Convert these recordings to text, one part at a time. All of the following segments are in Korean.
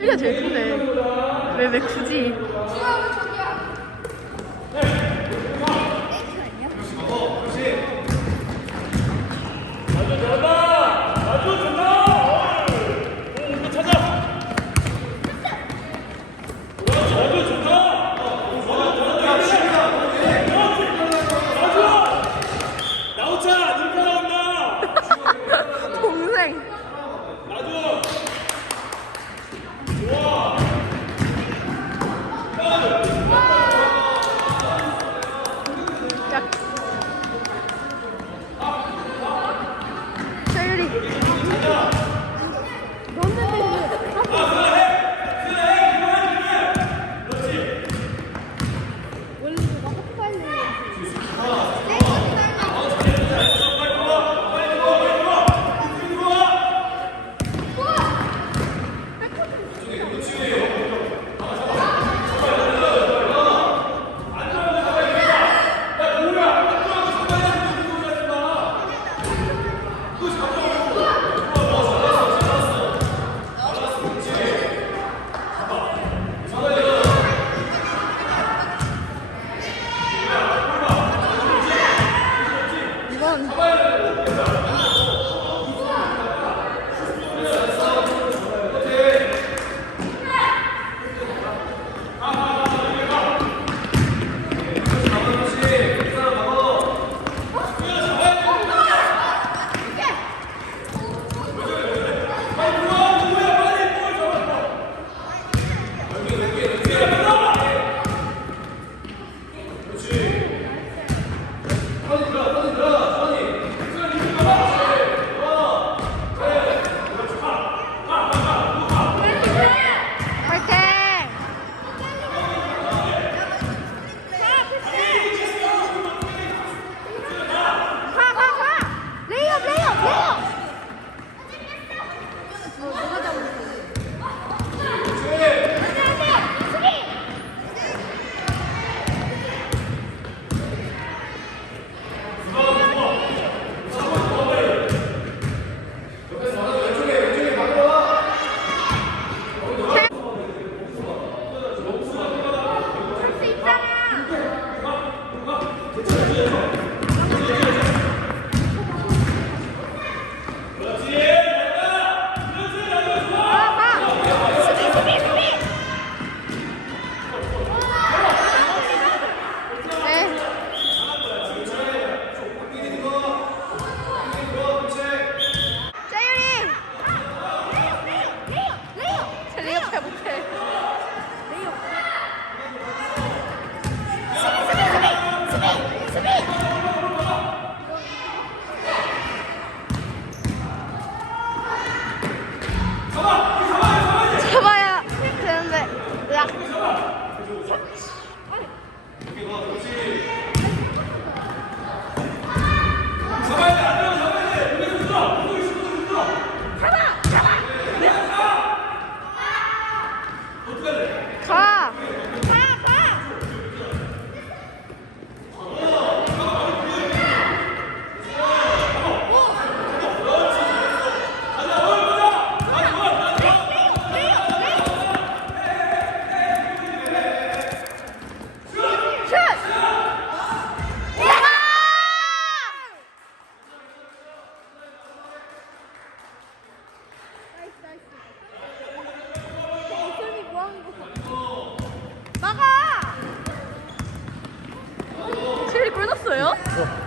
여기가 제일 큰데. 왜 왜 굳이? 동생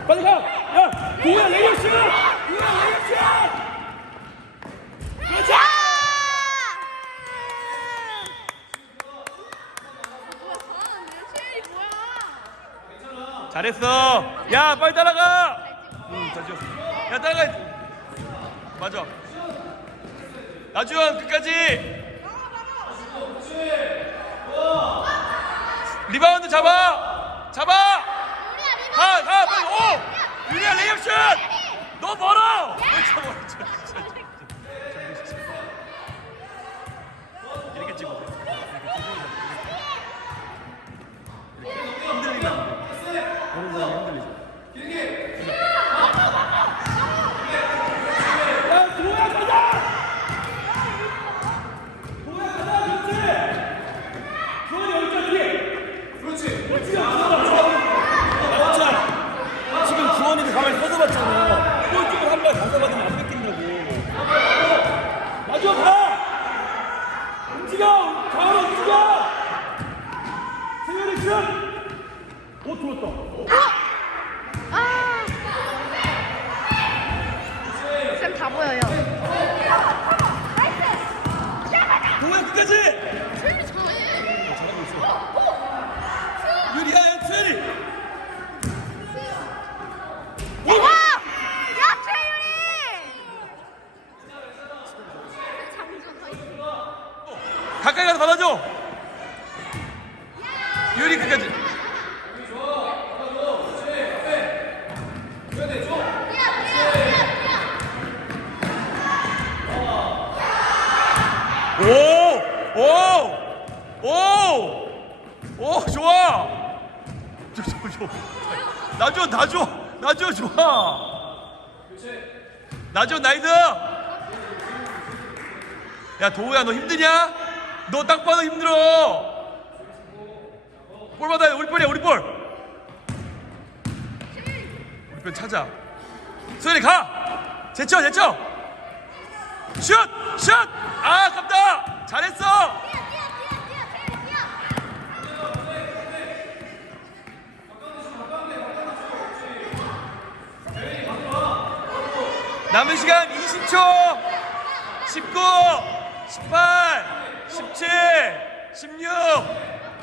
빨리 가! 야! 동호야 레이업 슛! 동호야 레이업 슛! 야! 잘했어 야 빨리 따라가 응 다시 야 따라가 맞아 나주원 끝까지 리바운드 잡아 잡아 가 가 빨리 오! 유리야 레이업 슛 너 멀어! 왜 잡아 진짜, 진짜, 진짜. 이렇게 찍어 흔들리면 안 돼. 오른손이 흔들리죠 야, 동호야 가자! 동호야 가자! 움직여 가을 움직여 세율이 슛오 들었다 아. 쌤다 보여요. 동호야 끝까지 쌤이 잘해. 잘하고 있어 유리야 수현이 와! 야, 최유리! 가까이 가서 받아줘 유리 끝까지 오! 오! 오! 오, 좋아! 저, 저, 저. 나 줘, 나 줘! 나 줘, 좋아! 나 줘, 나이드! 야, 도우야, 너 힘드냐? 너 딱 봐도 힘들어! 볼 받아야 돼, 우리 볼이야, 우리 볼! 우리 볼 찾아. 소연이 가! 제쳐, 제쳐! 슛! 슛! 아, 아깝다! 잘했어! 남은 시간 20초 19 18 17 16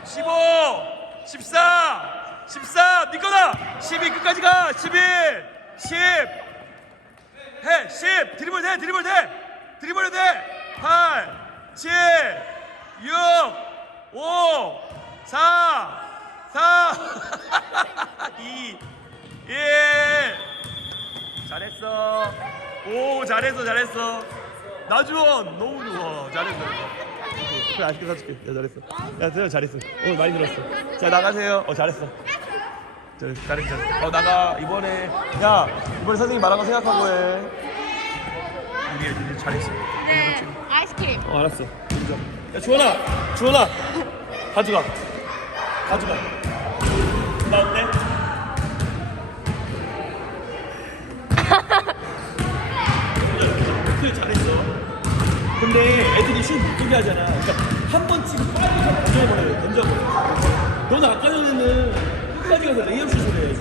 15 14 13 니꺼다 12 끝까지 가 11 10 해, 10. 드리블 돼, 드리블 돼. 드리블 해도 돼. 8, 7, 6, 5, 4, 4, 2, 1. 잘했어. 오, 잘했어, 잘했어. 나주원, 너무 좋아. 잘했어. 그래, 아쉽게 사줄게. 야, 잘했어. 야, 저 잘했어. 오늘 많이 들었어. 자, 나가세요. 어, 잘했어. 저, 잘했어. 어, 나가. 이번에. 야, 이번에 선생님 말한 거 생각하고 해. 우리 애들이 잘했어. 네. 아이스크림. 어, 알았어. 인정. 야, 주원아! 주원아! 가져가. 가져가. 나 어때? 그래, 잘했어. 슛못 뜨게 하잖아. 그러니까 한 번 치고 빨리 좀 던져버려. 던져버려. 너는 아까 전에는 끝까지 가서 레이업 슛을 해야지.